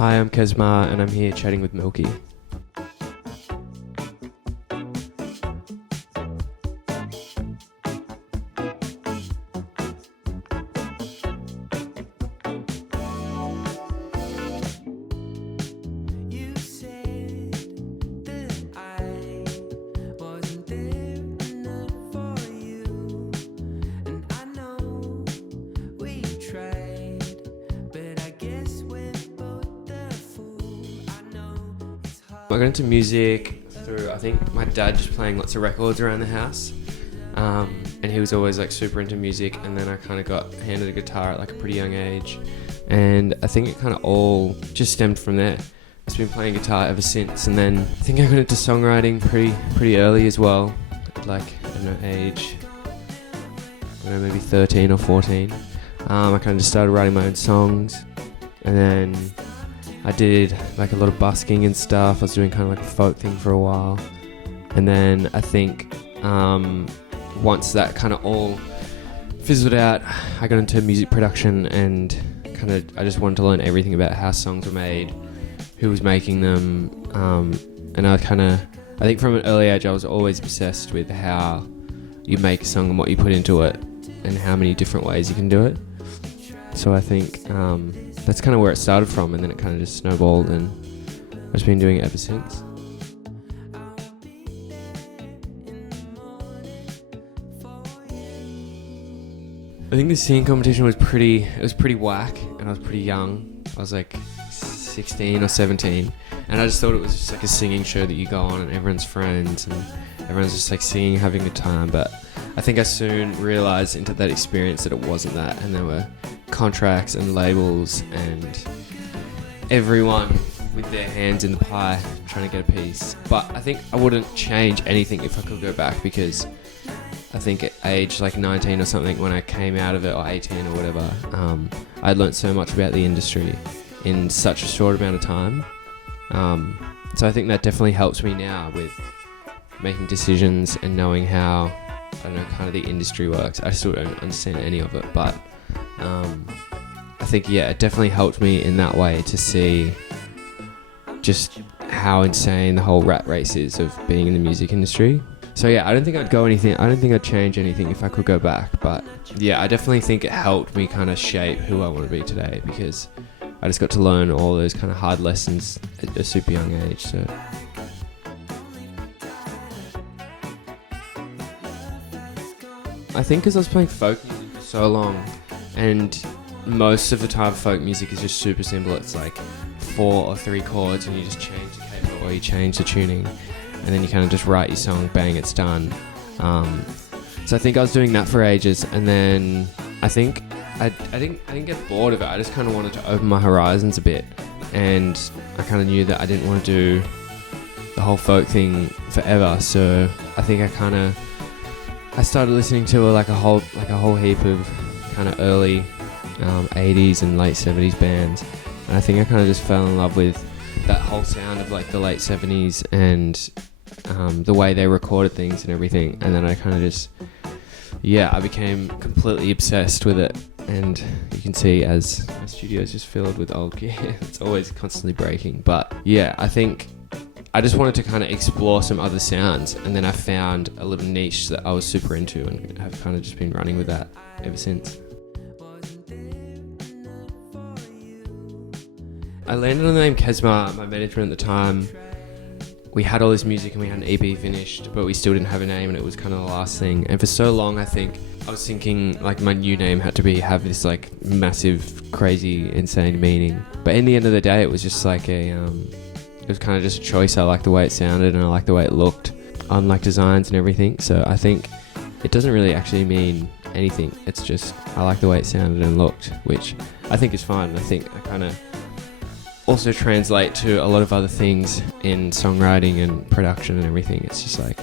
Hi, I'm Kesmar and I'm here chatting with Milky. I got into music through, I think, my dad just playing lots of records around the house, and he was always like super into music, and then I kind of got handed a guitar at like a pretty young age, and I think it kind of all just stemmed from there. I've been playing guitar ever since, and then I think I got into songwriting pretty early as well, at like, I don't know, age, I don't know, maybe 13 or 14. I kind of just started writing my own songs, and then I did like a lot of busking and stuff. I was doing kind of like a folk thing for a while. And then I think once that kind of all fizzled out, I got into music production and I just wanted to learn everything about how songs were made, who was making them. And I think from an early age I was always obsessed with how you make a song and what you put into it and how many different ways you can do it. So I think that's kind of where it started from, and then it kind of just snowballed, and I've just been doing it ever since. I think the singing competition was pretty whack, and I was pretty young. I was like 16 or 17, and I just thought it was just like a singing show that you go on and everyone's friends and everyone's just like singing, having a good time. But I think I soon realised into that experience that it wasn't that, and there were contracts and labels and everyone with their hands in the pie trying to get a piece. But I think I wouldn't change anything if I could go back, because I think at age like 19 or something, when I came out of it, or 18 or whatever, I'd learnt so much about the industry in such a short amount of time. So I think that definitely helps me now with making decisions and knowing how, I don't know, kind of the industry works. I still don't understand any of it, but I think, yeah, it definitely helped me in that way to see just how insane the whole rat race is of being in the music industry. So yeah, I don't think I'd change anything if I could go back, but yeah, I definitely think it helped me kind of shape who I want to be today, because I just got to learn all those kind of hard lessons at a super young age. So I think because I was playing folk music for so long, and most of the time folk music is just super simple. It's like 4 or 3 chords and you just change the capo or you change the tuning, and then you kind of just write your song, bang, it's done. So I think I was doing that for ages, and then I think I didn't get bored of it. I just kind of wanted to open my horizons a bit, and I kind of knew that I didn't want to do the whole folk thing forever. So I think I started listening to a whole heap of kind of early 80s and late 70s bands, and I think I kind of just fell in love with that whole sound of like the late 70s and the way they recorded things and everything. And then I kind of just, yeah, I became completely obsessed with it. And you can see as my studio is just filled with old gear, it's always constantly breaking. But yeah, I think I just wanted to kind of explore some other sounds, and then I found a little niche that I was super into, and have kind of just been running with that ever since. I landed on the name Kesmar. My management at the time, we had all this music and we had an EP finished, but we still didn't have a name, and it was kind of the last thing. And for so long, I think I was thinking like my new name had to have this like massive, crazy, insane meaning. But in the end of the day, it was just like it was kind of just a choice. I liked the way it sounded and I liked the way it looked on like designs and everything. So I think it doesn't really actually mean anything. It's just I like the way it sounded and looked, which I think is fine. And I think I kind of also translate to a lot of other things in songwriting and production and everything. It's just like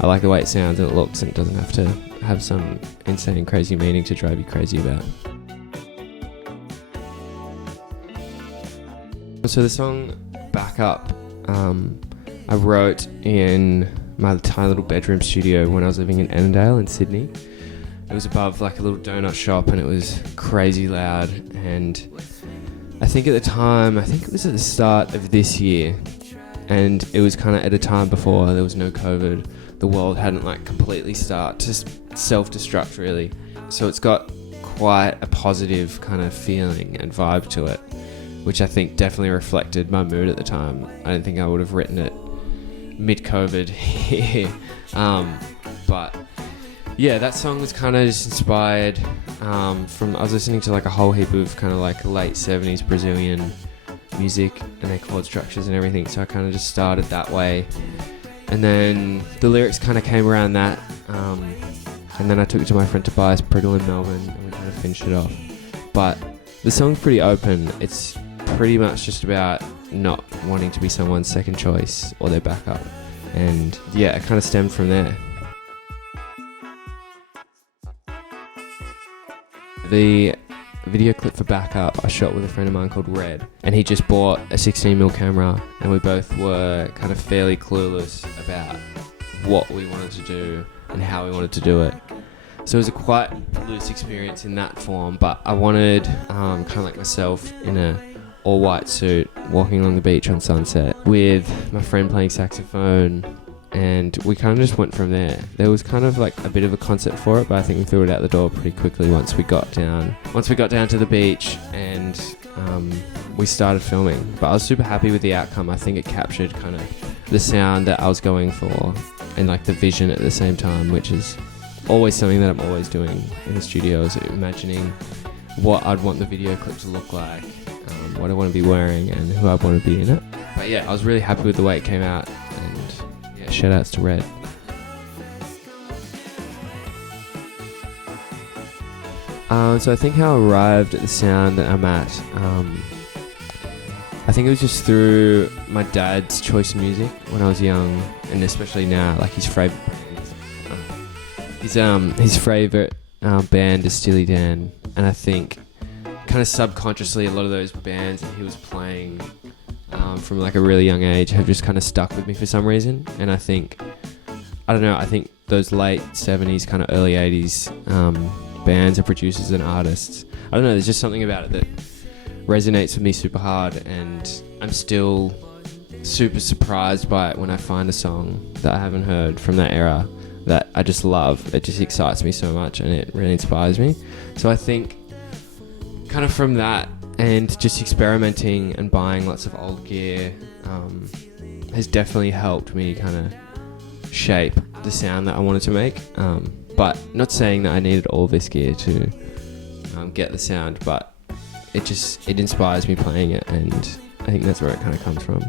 I like the way it sounds and it looks, and it doesn't have to have some insane crazy meaning to drive you crazy about. So the song Back Up, I wrote in my tiny little bedroom studio when I was living in Annandale in Sydney. It was above like a little donut shop, and it was crazy loud, and I think at the time, I think it was at the start of this year, and it was kind of at a time before there was no COVID. The world hadn't like completely start to self-destruct really. So it's got quite a positive kind of feeling and vibe to it, which I think definitely reflected my mood at the time. I don't think I would have written it mid-COVID here. But yeah, that song was kind of just inspired from, I was listening to like a whole heap of kind of like late 70s Brazilian music and their chord structures and everything, so I kind of just started that way, and then the lyrics kind of came around that, and then I took it to my friend Tobias Prittle in Melbourne and we kind of finished it off. But the song's pretty open. It's pretty much just about not wanting to be someone's second choice or their backup, and yeah, it kind of stemmed from there. The video clip for Backup I shot with a friend of mine called Red, and he just bought a 16mm camera, and we both were kind of fairly clueless about what we wanted to do and how we wanted to do it. So it was a quite loose experience in that form, but I wanted kind of like myself in a all white suit walking along the beach on sunset with my friend playing saxophone, and we kind of just went from there. There was kind of like a bit of a concept for it, but I think we threw it out the door pretty quickly once we got down to the beach, and we started filming. But I was super happy with the outcome. I think it captured kind of the sound that I was going for and like the vision at the same time, which is always something that I'm always doing in the studio, is imagining what I'd want the video clip to look like, what I want to be wearing and who I want to be in it. But yeah, I was really happy with the way it came out, and yeah, shout outs to Red. So I think how I arrived at the sound that I'm at, I think it was just through my dad's choice of music when I was young, and especially now, like his favourite band is Steely Dan, and I think kind of subconsciously a lot of those bands that he was playing from like a really young age have just kind of stuck with me for some reason. And I think those late 70s kind of early 80s bands and producers and artists, I don't know, there's just something about it that resonates with me super hard, and I'm still super surprised by it when I find a song that I haven't heard from that era that I just love. It just excites me so much and it really inspires me. So I think kind of from that and just experimenting and buying lots of old gear has definitely helped me kind of shape the sound that I wanted to make. But not saying that I needed all this gear to get the sound, but it inspires me playing it, and I think that's where it kind of comes from.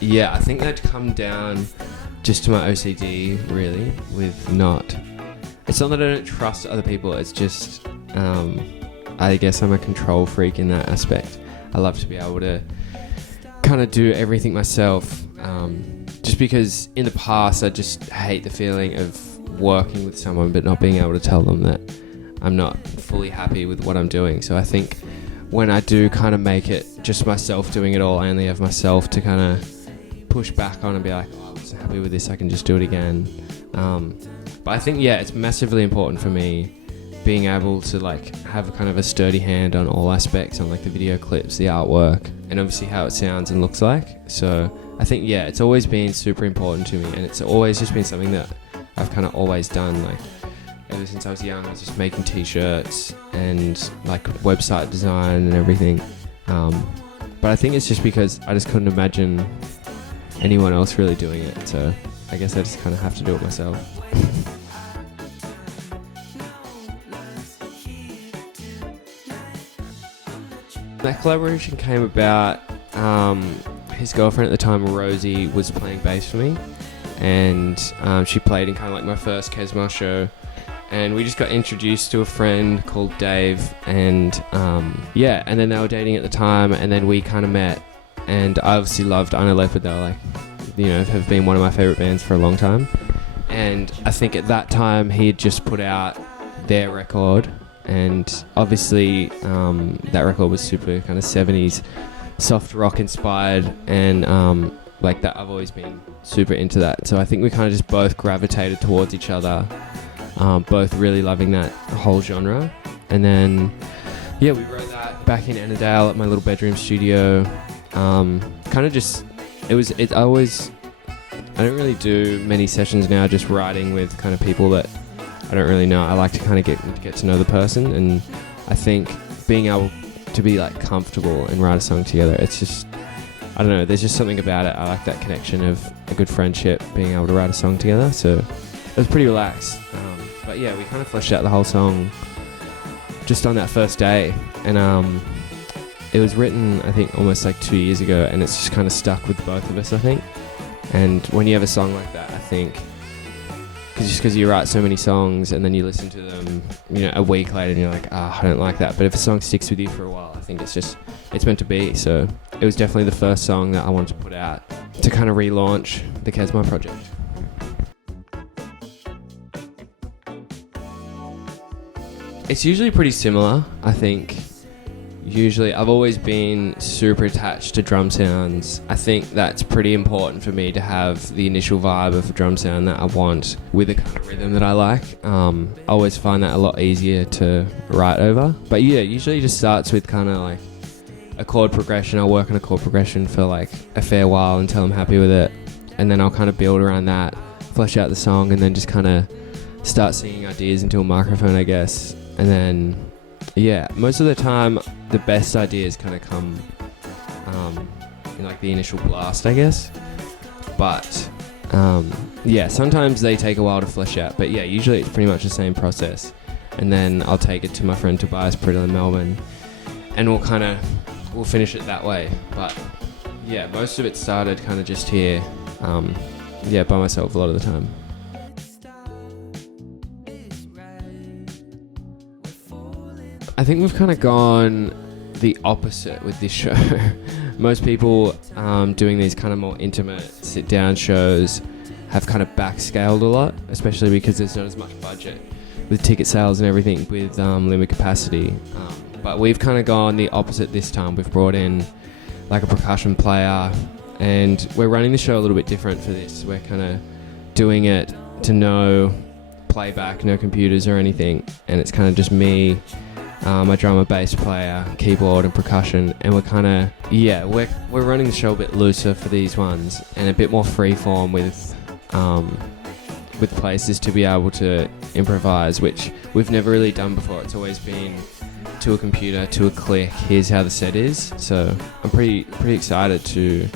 Yeah, I think that'd come down just to my OCD, really, with not... It's not that I don't trust other people, it's just, I guess I'm a control freak in that aspect. I love to be able to kind of do everything myself, just because in the past I just hate the feeling of working with someone but not being able to tell them that I'm not fully happy with what I'm doing. So I think when I do kind of make it just myself doing it all, I only have myself to kind of push back on and be like, oh, I wasn't happy with this, I can just do it again. But I think, yeah, it's massively important for me being able to like have kind of a sturdy hand on all aspects, on like the video clips, the artwork, and obviously how it sounds and looks like. So I think, yeah, it's always been super important to me, and it's always just been something that I've kind of always done. Like ever since I was young, I was just making t-shirts and like website design and everything. But I think it's just because I just couldn't imagine anyone else really doing it, so I guess I just kind of have to do it myself. That collaboration came about, his girlfriend at the time, Rosie, was playing bass for me, and she played in kind of like my first Kesmar show, and we just got introduced to a friend called Dave, and yeah, and then they were dating at the time, and then we kind of met, and I obviously loved I Know Leopard. They were like, you know, have been one of my favourite bands for a long time, and I think at that time he had just put out their record, and obviously that record was super kind of 70s soft rock inspired, and like that, I've always been super into that, so I think we kind of just both gravitated towards each other, both really loving that whole genre. And then, yeah, we wrote that back in Annandale at my little bedroom studio. Kind of just, I don't really do many sessions now, just writing with kind of people that I don't really know. I like to kind of get to know the person, and I think being able to be like comfortable and write a song together, it's just, I don't know, there's just something about it. I like that connection of a good friendship, being able to write a song together. So it was pretty relaxed. But yeah, we kind of fleshed out the whole song just on that first day. And it was written, I think, almost like 2 years ago, and it's just kind of stuck with both of us, I think. And when you have a song like that, I think, because you write so many songs and then you listen to them, a week later and you're like, I don't like that. But if a song sticks with you for a while, I think it's meant to be. So it was definitely the first song that I wanted to put out to kind of relaunch the Kesmar project. It's usually pretty similar, I think. Usually, I've always been super attached to drum sounds. I think that's pretty important for me to have the initial vibe of a drum sound that I want with the kind of rhythm that I like. I always find that a lot easier to write over. But yeah, usually it just starts with kind of like a chord progression. I'll work on a chord progression for like a fair while until I'm happy with it. And then I'll kind of build around that, flesh out the song, and then just kind of start singing ideas into a microphone, I guess. And then, yeah, most of the time, the best ideas kind of come in like the initial blast, I guess. But yeah, sometimes they take a while to flesh out. But yeah, usually it's pretty much the same process. And then I'll take it to my friend Tobias Priddle in Melbourne, and we'll finish it that way. But yeah, most of it started kind of just here, by myself a lot of the time. I think we've kind of gone the opposite with this show. Most people doing these kind of more intimate sit-down shows have kind of backscaled a lot, especially because there's not as much budget with ticket sales and everything with limited capacity. But we've kind of gone the opposite this time. We've brought in like a percussion player, and we're running the show a little bit different for this. We're kind of doing it to no playback, no computers or anything, and it's kind of just me, my drummer, bass player, keyboard and percussion, and we're kind of, we're running the show a bit looser for these ones and a bit more freeform with places to be able to improvise, which we've never really done before. It's always been to a computer, to a click, here's how the set is. So I'm pretty excited to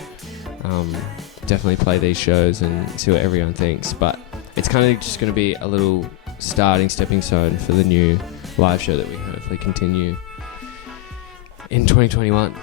definitely play these shows and see what everyone thinks. But it's kind of just going to be a little stepping stone for the new live show that we hopefully continue in 2021.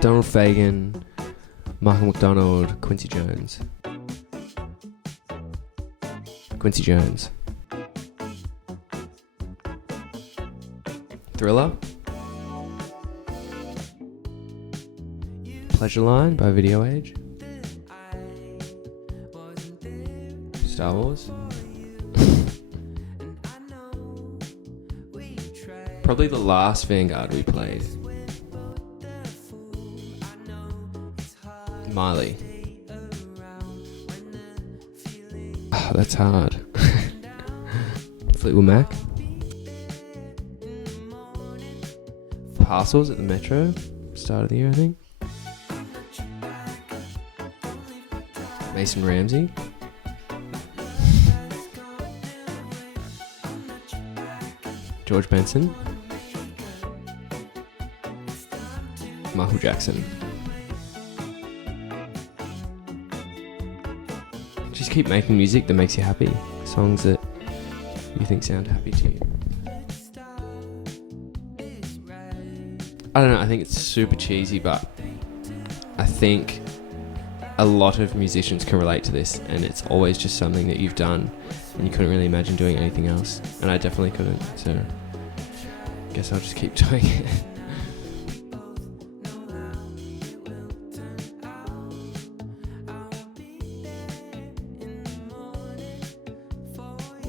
Donald Fagen, Michael McDonald, Quincy Jones. Thriller. Pleasure Line by Video Age. Star Wars. Probably the last Vanguard we played. Miley. That's hard. Fleetwood Mac. Parcels at the Metro. Start of the year, I think. Mason Ramsey. George Benson. Michael Jackson. Just keep making music that makes you happy. Songs that you think sound happy to you. I don't know, I think it's super cheesy, but I think a lot of musicians can relate to this, and it's always just something that you've done and you couldn't really imagine doing anything else. And I definitely couldn't, so I guess I'll just keep doing it.